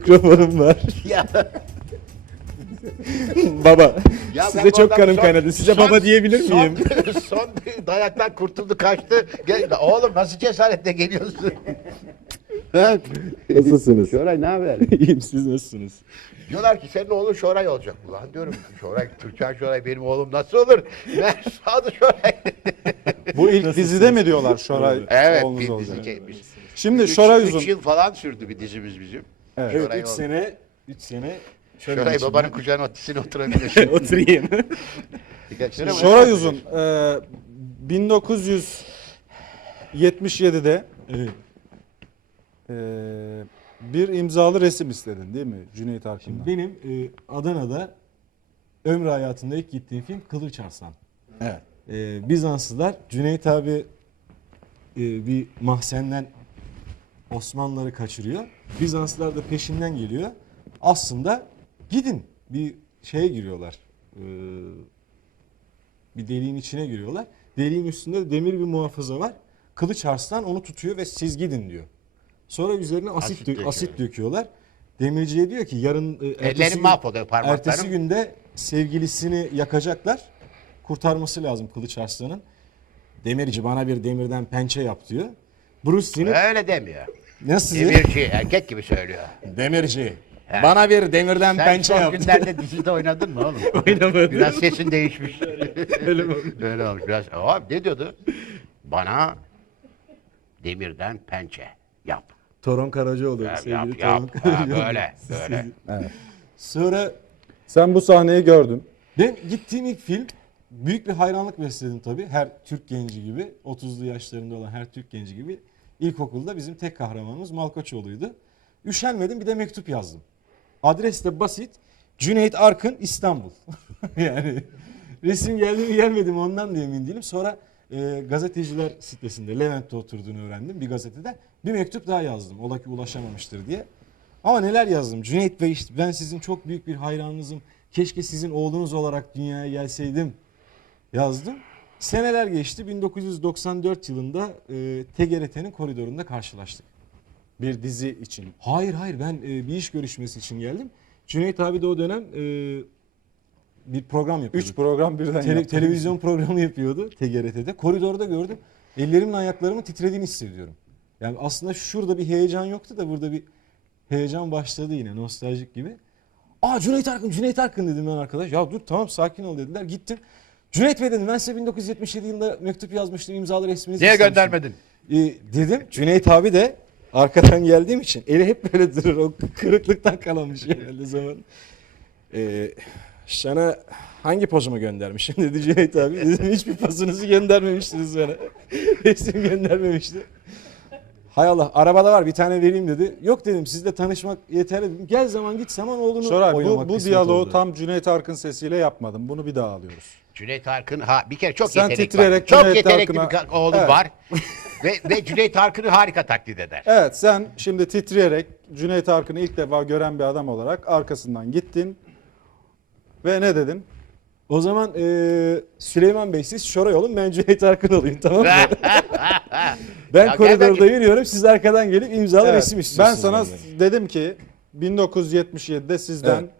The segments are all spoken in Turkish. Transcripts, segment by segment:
Mikrofonum var. Ya, baba. ya ben size bu çok kanım son- kaynadı. Size son- baba diyebilir son- miyim? Son, dayaktan kurtuldu kaçtı. Gel, oğlum nasıl cesaretle geliyorsun? Nasılsınız? Şoray ne haber? İyiyim siz nasılsınız? Diyorlar ki senin oğlun Şoray olacak. Ulan diyorum Şoray, Türkan Şoray benim oğlum nasıl olur? Ben Sadı Şoray. Bu ilk dizide mi diyorlar Şoray evet oğlunuz bir olacak? dizi çekmiş. Şimdi Üç- Şoray üç Uzun. yıl falan sürdü bir dizimiz bizim. Evet. Evet Şoray 3 oldu. sene 3 sene şöyle Şoray geçeyim. babanın kucağına otisine oturabilirsin. oturayım. Birkaç sene Şoray. Uzun e, 1977'de evet. e, bir imzalı resim istedin değil mi Cüneyt Arkın'dan? Benim e, Adana'da ömrü hayatımda ilk gittiğim film Kılıç Arslan. Evet. E, Bizanslılar Cüneyt abi e, bir mahzenden Osmanlıları kaçırıyor. Bizanslılar da peşinden geliyor. Aslında gidin bir şeye giriyorlar. E, bir deliğin içine giriyorlar. Deliğin üstünde de demir bir muhafıza var. Kılıç Arslan onu tutuyor ve siz gidin diyor. Sonra üzerine asit, Asit dö- döküyor. asit döküyorlar. Demirciye diyor ki yarın e, ertesi gün-. Ertesi günde sevgilisini yakacaklar. Kurtarması lazım Kılıç Arslan'ın. Demirci bana bir demirden pençe yap diyor. Bruce Lee'nin Öyle demiyor. nasıl diyor? Demirci erkek gibi söylüyor. Demirci. Bana bir demirden Sen pençe son yap. günlerde dizide oynadın mı oğlum? Oynamadım. Biraz sesin değişmiş. Öyle mi? Öyle olmuş biraz. Abi ne diyordu? Bana demirden pençe yap. Toron Karacaoğlu Yap sevgili yap, Toron yap. Ha, Karacaoğlu. böyle böyle. Sonra Sen bu sahneyi gördün. ben gittiğim ilk film büyük bir hayranlık besledim tabii. Her Türk genci gibi 30'lu yaşlarında olan her Türk genci gibi ilkokulda bizim tek kahramanımız Malkoçoğlu'ydu. Üşenmedim bir de mektup yazdım. Adres de basit. Cüneyt Arkın İstanbul. yani resim geldi mi gelmedi mi ondan da emin değilim. Sonra e, gazeteciler sitesinde Levent'te oturduğunu öğrendim bir gazetede. Bir mektup daha yazdım. Ola ki ulaşamamıştır diye. Ama neler yazdım. Cüneyt Bey işte ben sizin çok büyük bir hayranınızım. Keşke sizin oğlunuz olarak dünyaya gelseydim yazdım. Seneler geçti. 1994 yılında e, TGRT'nin koridorunda karşılaştık. Bir dizi için. Hayır hayır ben e, bir iş görüşmesi için geldim. Cüneyt abi de o dönem e, bir program yapıyordu. Üç program birden Tele- televizyon programı yapıyordu TGRT'de. Koridorda gördüm. Ellerimin ayaklarımın titrediğini hissediyorum. Yani aslında şurada bir heyecan yoktu da burada bir heyecan başladı yine nostaljik gibi. Aa Cüneyt Arkın, Cüneyt Arkın dedim ben arkadaş. Ya dur tamam sakin ol dediler. Gittim. Cüneyt Bey dedim ben size 1977 yılında mektup yazmıştım imzalı resminizi Niye istemiştim." göndermedin? Ee, dedim Cüneyt abi de arkadan geldiğim için eli hep böyle durur. O kırıklıktan kalamış herhalde zaman. Ee, sana hangi pozumu göndermişim dedi Cüneyt abi. Dedim hiçbir pozunuzu göndermemiştiniz bana. Resim göndermemişti. Hay Allah arabada var bir tane vereyim dedi. Yok dedim sizle tanışmak yeterli dedim. Gel zaman git zaman oğlunu Şoray oynamak bu, bu kısmet diyaloğu oldu. tam Cüneyt Arkın sesiyle yapmadım. Bunu bir daha alıyoruz. Cüneyt Arkın ha bir kere çok Sen yetenekli. titreyerek Çok Cüneyt yetenekli Arkın'a- bir oğlum Evet. var. ve, ve Cüneyt Arkın'ı harika taklit eder. Evet sen şimdi titreyerek Cüneyt Arkın'ı ilk defa gören bir adam olarak arkasından gittin. Ve ne dedin? O zaman eee, Süleyman Bey siz Şoray olun ben Cüneyt Arkın olayım tamam mı? ben Ya koridorda gel ben- yürüyorum siz arkadan gelip imzalı Evet, resim ben istiyorsunuz. sana benden. dedim ki 1977'de sizden Evet.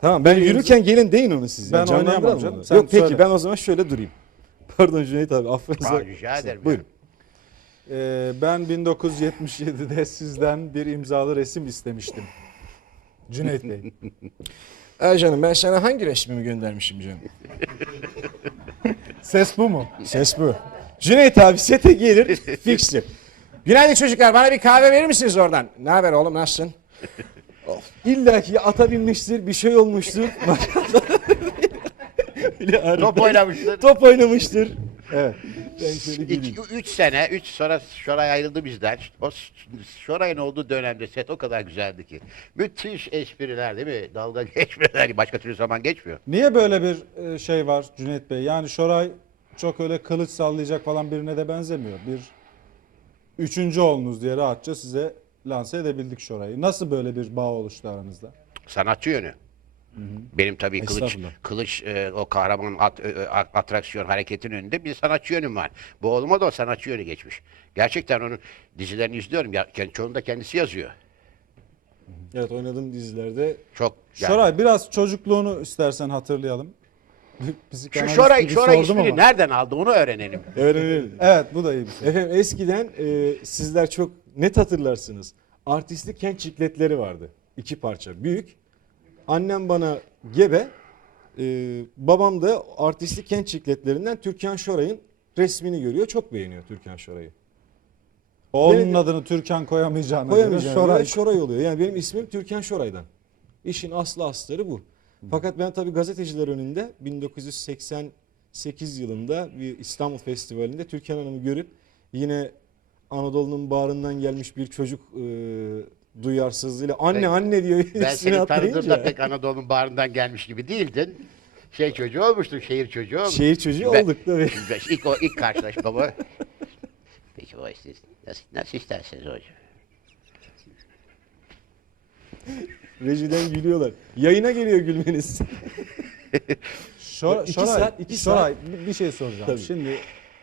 Tamam ben yürürken gelin deyin onu siz. ya, Ben oynayamam canım, sen Yok peki söyle. ben o zaman şöyle durayım. Pardon Cüneyt abi affınıza. Rica ederim. Buyurun. Ee, ben 1977'de sizden bir imzalı resim istemiştim. Cüneyt Bey. Ay canım ben sana hangi resmimi göndermişim canım? Ses bu mu? Ses bu. Cüneyt abi sete gelir fixtir. Günaydın çocuklar bana bir kahve verir misiniz oradan? Ne haber oğlum nasılsın? Of. İlla ki ata binmiştir bir şey olmuştur. Top oynamıştır. Top oynamıştır. Evet. Ben şöyle İki, geleyim. üç sene, üç sonra Şoray ayrıldı bizden. O Şoray'ın olduğu dönemde set o kadar güzeldi ki. Müthiş espriler değil mi? Dalga geçmeler. Başka türlü zaman geçmiyor. Niye böyle bir e, şey var Cüneyt Bey? Yani Şoray çok öyle kılıç sallayacak falan birine de benzemiyor. Bir üçüncü oğlunuz diye rahatça size lanse edebildik Şoray'ı. Nasıl böyle bir bağ oluştu aranızda? Sanatçı yönü. Benim tabii kılıç, kılıç e, o kahraman at- e, a- atraksiyon hareketin önünde bir sanatçı yönüm var. Bu oğluma da o sanatçı yönü geçmiş. Gerçekten onun dizilerini izliyorum. Ya, kend- çoğunu da kendisi yazıyor. Evet oynadığım dizilerde Çok yani. Şoray biraz çocukluğunu istersen hatırlayalım. Şu Şoray, Şoray ismini ama. nereden aldı onu öğrenelim. öğrenelim. Evet bu da iyi bir şey. Efendim eskiden e, sizler çok net hatırlarsınız. Artistlik kent çikletleri vardı. İki parça. Büyük. Annem bana gebe. e, babam da artistlik kent çikletlerinden Türkan Şoray'ın resmini görüyor. Çok beğeniyor Türkan Şoray'ı. Oğlunun Benim- adını Türkan koyamayacağına göre Şoray. Şoray. Şoray oluyor. Yani benim ismim Türkan Şoray'dan. İşin aslı astarı bu. Fakat ben tabii gazeteciler önünde 1988 yılında bir İstanbul Festivali'nde Türkan Hanım'ı görüp yine Anadolu'nun bağrından gelmiş bir çocuk e, duyarsızlığıyla anne Ben- anne diyor Ben seni tanıdığımda pek Anadolu'nun bağrından gelmiş gibi değildin. Şey çocuğu olmuştun, şehir çocuğu olmuştun. Şehir çocuğu Ben- olduk tabii. Ben ilk, o, ilk karşılaşma bu. Peki o işte nasıl, nasıl isterseniz hocam. Rejiden gülüyorlar. Yayına geliyor gülmeniz. Şor- İki Şoray, saat, iki Şoray bir- bir şey soracağım. Tabii. Şimdi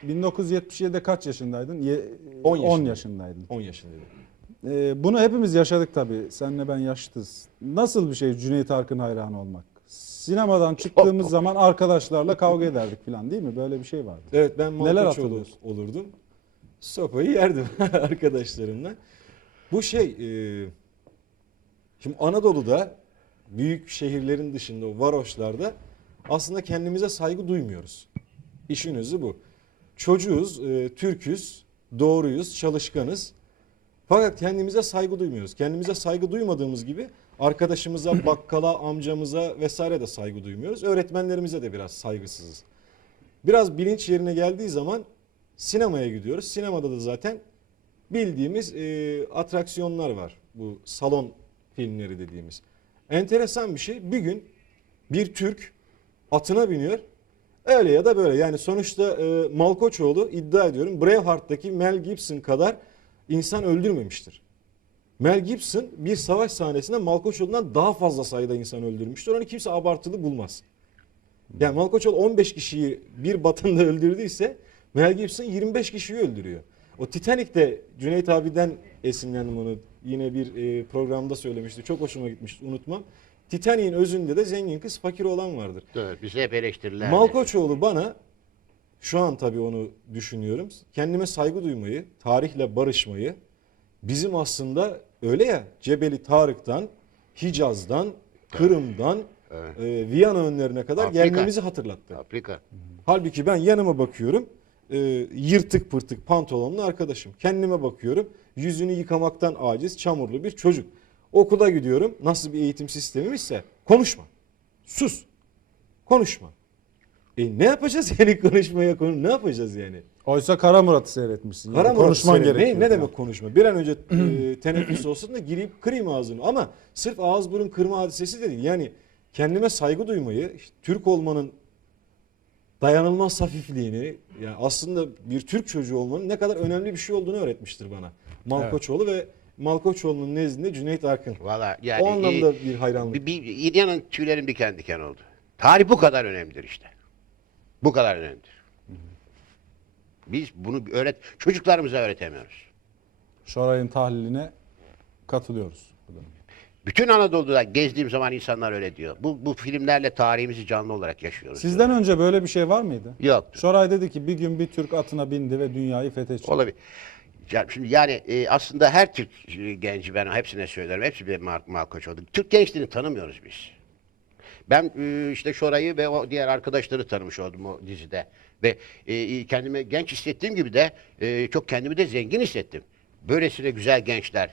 1977'de kaç yaşındaydın? Ye- 10 10 yaşındayım. yaşındaydın. 10 yaşındaydım. Ee, bunu hepimiz yaşadık tabii. Senle ben yaşıtız. Nasıl bir şey Cüneyt Arkın hayranı olmak? Sinemadan çıktığımız zaman arkadaşlarla kavga ederdik falan değil mi? Böyle bir şey vardı. Evet ben Neler Malkoçoğlu hatırlıyorsun? olurdum. Sopayı yerdim arkadaşlarımla. Bu şey e, şimdi Anadolu'da büyük şehirlerin dışında o varoşlarda aslında kendimize saygı duymuyoruz. İşin özü bu. Çocuğuz, e, Türküz, doğruyuz, çalışkanız. Fakat kendimize saygı duymuyoruz. Kendimize saygı duymadığımız gibi arkadaşımıza, bakkala, amcamıza vesaire de saygı duymuyoruz. Öğretmenlerimize de biraz saygısızız. Biraz bilinç yerine geldiği zaman sinemaya gidiyoruz. Sinemada da zaten bildiğimiz e, atraksiyonlar var. Bu salon filmleri dediğimiz. Enteresan bir şey. Bir gün bir Türk atına biniyor. Öyle ya da böyle. Yani sonuçta e, Malkoçoğlu iddia ediyorum Braveheart'taki Mel Gibson kadar insan öldürmemiştir. Mel Gibson bir savaş sahnesinde Malkoçoğlu'ndan daha fazla sayıda insan öldürmüştür. Onu kimse abartılı bulmaz. Yani Malkoçoğlu 15 kişiyi bir batında öldürdüyse Mel Gibson 25 kişiyi öldürüyor. O Titanic'te Cüneyt abiden esinlendim onu. Yine bir e, programda söylemişti. Çok hoşuma gitmişti unutmam. Titanic'in özünde de zengin kız fakir olan vardır. Evet, bize hep eleştiriler. Malkoçoğlu bana şu an tabii onu düşünüyorum. Kendime saygı duymayı, tarihle barışmayı, bizim aslında öyle ya Cebeli Tarık'tan, Hicaz'dan, Kırım'dan, Evet. e, Viyana önlerine kadar Afrika. gelmemizi hatırlattı. Afrika. Halbuki ben yanıma bakıyorum. e, yırtık pırtık pantolonlu arkadaşım. Kendime bakıyorum. Yüzünü yıkamaktan aciz çamurlu bir çocuk. Okula gidiyorum. Nasıl bir eğitim sistemimizse konuşma. Sus. Konuşma. E ne yapacağız yani konuşmaya konu ne yapacağız yani? Oysa Kara Murat'ı seyretmişsin. Yani Kara Murat konuşman gerekiyor. Ne, ne demek konuşma? Bir an önce e, teneffüs olsun da girip kırayım ağzını. Ama sırf ağız burun kırma hadisesi de değil. Yani kendime saygı duymayı, işte Türk olmanın dayanılmaz hafifliğini, yani aslında bir Türk çocuğu olmanın ne kadar önemli bir şey olduğunu öğretmiştir bana. Malkoçoğlu ve Malkoçoğlu'nun nezdinde Cüneyt Arkın. Valla yani o anlamda e, bir hayranlık. bir, bir, inanın tüylerim diken diken oldu. Tarih bu kadar önemlidir işte. Bu kadar önemlidir. Biz bunu öğret çocuklarımıza öğretemiyoruz. Şoray'ın tahliline katılıyoruz. Bütün Anadolu'da gezdiğim zaman insanlar öyle diyor. Bu, bu filmlerle tarihimizi canlı olarak yaşıyoruz. Sizden önce böyle bir şey var mıydı? Yok. Şoray dedi ki bir gün bir Türk atına bindi ve dünyayı fethedecek. Olabilir. Şimdi yani e, aslında her Türk e, genci ben hepsine söylerim. Hepsi bir Mal Malkoç oldu. Türk gençliğini tanımıyoruz biz. Ben e, işte Şoray'ı ve o diğer arkadaşları tanımış oldum o dizide. Ve e, kendimi genç hissettiğim gibi de e, çok kendimi de zengin hissettim. Böylesine güzel gençler.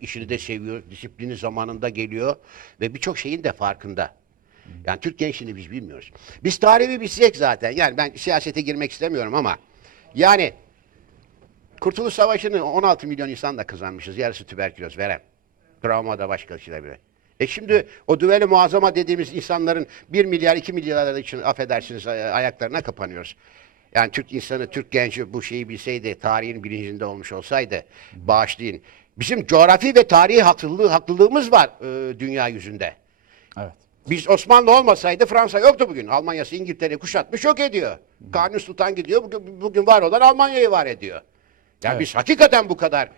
İşini de seviyor, disiplini zamanında geliyor ve birçok şeyin de farkında. Yani Türk gençliğini biz bilmiyoruz. Biz tarihi bilsek zaten. Yani ben siyasete girmek istemiyorum ama yani Kurtuluş Savaşı'nı 16 milyon insanla kazanmışız. Yarısı tüberküloz veren. Travma da başkasıyla bile. E şimdi o düveli muazzama dediğimiz insanların 1 milyar 2 milyar için affedersiniz ay- ayaklarına kapanıyoruz. Yani Türk insanı, Türk genci bu şeyi bilseydi, tarihin bilincinde olmuş olsaydı bağışlayın. Bizim coğrafi ve tarihi haklılığı, haklılığımız var e, dünya yüzünde. Evet. Biz Osmanlı olmasaydı Fransa yoktu bugün. Almanya'sı İngiltere'yi kuşatmış yok ediyor. Kanuni Sultan gidiyor bugün, bugün var olan Almanya'yı var ediyor. Yani Evet. biz hakikaten bu kadar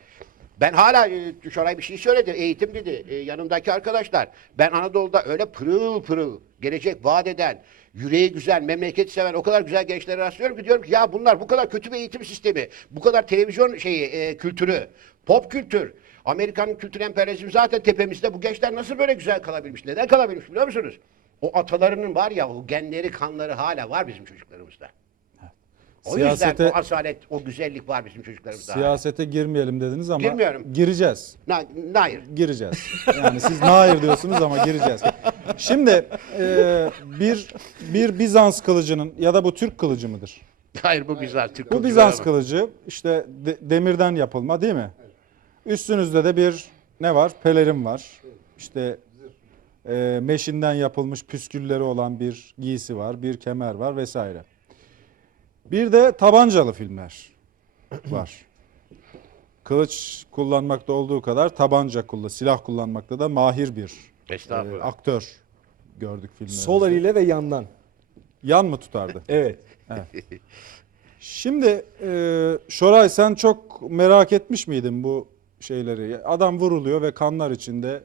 Ben hala e, Şoray bir şey söyledi. Eğitim dedi. E, yanımdaki arkadaşlar. Ben Anadolu'da öyle pırıl pırıl gelecek vaat eden, yüreği güzel, memleket seven o kadar güzel gençlere rastlıyorum ki diyorum ki ya bunlar bu kadar kötü bir eğitim sistemi, bu kadar televizyon şeyi, e, kültürü, pop kültür, Amerikan kültür emperyalizmi zaten tepemizde. Bu gençler nasıl böyle güzel kalabilmiş? Neden kalabilmiş biliyor musunuz? O atalarının var ya o genleri, kanları hala var bizim çocuklarımızda. O Siyasete- yüzden o asalet, o güzellik var bizim çocuklarımızda. Siyasete girmeyelim dediniz ama Girmiyorum. gireceğiz. Na, hayır. Gireceğiz. Yani siz hayır diyorsunuz ama gireceğiz. Şimdi e, bir bir Bizans kılıcının ya da bu Türk kılıcı mıdır? Hayır bu Bizans Türk Bu Bizans kılıcı işte de- demirden yapılma değil mi? Üstünüzde de bir ne var? Pelerin var. İşte e, meşinden yapılmış püskülleri olan bir giysi var, bir kemer var vesaire. Bir de tabancalı filmler var. Kılıç kullanmakta olduğu kadar tabanca kullan, silah kullanmakta da mahir bir e, Estağfurullah. aktör gördük filmlerimizde. Sol eliyle ve yandan. Yan mı tutardı? Evet. Şimdi e, Şoray sen çok merak etmiş miydin bu şeyleri? Adam vuruluyor ve kanlar içinde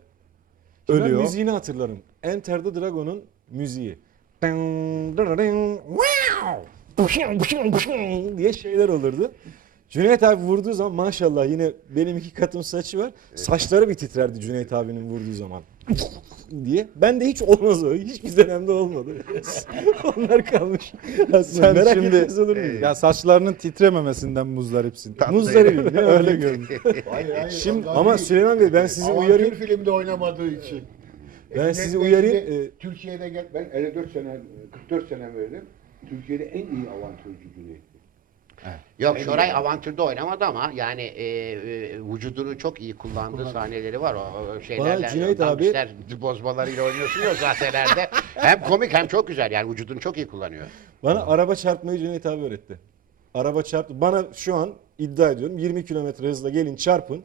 Ben ölüyor. müziğini hatırlarım. Enter the Dragon'un müziği. Diye şeyler olurdu. Cüneyt abi vurduğu zaman maşallah yine benim iki katım saçı var. Saçları bir titrerdi Cüneyt abinin vurduğu zaman. diye. Ben de hiç olmaz o. Hiçbir dönemde olmadı. Onlar kalmış. Aslında Sen merak şimdi etmez olur muyum? ya saçlarının titrememesinden muzdaripsin. Muzdaribim. değil mi? Öyle görünüyor. Hayır, hayır, Şimdi- ondan Ama değil. Süleyman Bey ben sizi Avantür uyarayım. filmde oynamadığı için. Ben Cüneyt sizi Bey uyarayım, e- Türkiye'de gel, ben 54 sene, 44 sene verdim. Türkiye'de en iyi avantürcü Cüneyt. Yok Şoray avantürde oynamadı ama yani e, e, vücudunu çok iyi kullandığı sahneleri var. O, o şeylerle. Cüneyt o abi- gangster bozmalarıyla oynuyorsun ya sahnelerde. hem komik hem çok güzel yani vücudunu çok iyi kullanıyor. Bana araba çarpmayı Cüneyt abi öğretti. Araba çarptı. Bana şu an iddia ediyorum 20 kilometre hızla gelin çarpın.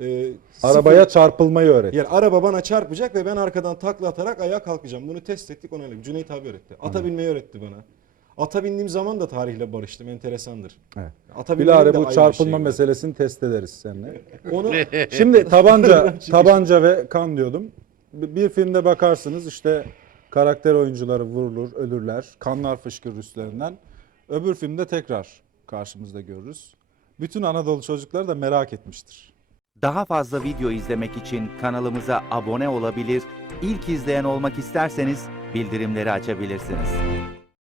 Ee, Arabaya sıfır- çarpılmayı öğret. yani araba bana çarpacak ve ben arkadan takla atarak ayağa kalkacağım. Bunu test ettik onayladık. Cüneyt abi öğretti. Ata binmeyi öğretti bana. Ata bindiğim zaman da tarihle barıştım. Enteresandır. Evet. Ata Bilare bu çarpılma var. meselesini test ederiz seninle. Onu Şimdi tabanca tabanca ve kan diyordum. Bir bir filmde bakarsınız işte karakter oyuncuları vurulur, ölürler. Kanlar fışkırır üstlerinden. Öbür filmde tekrar karşımızda görürüz. Bütün Anadolu çocukları da merak etmiştir. Daha fazla video izlemek için kanalımıza abone olabilir, ilk izleyen olmak isterseniz bildirimleri açabilirsiniz.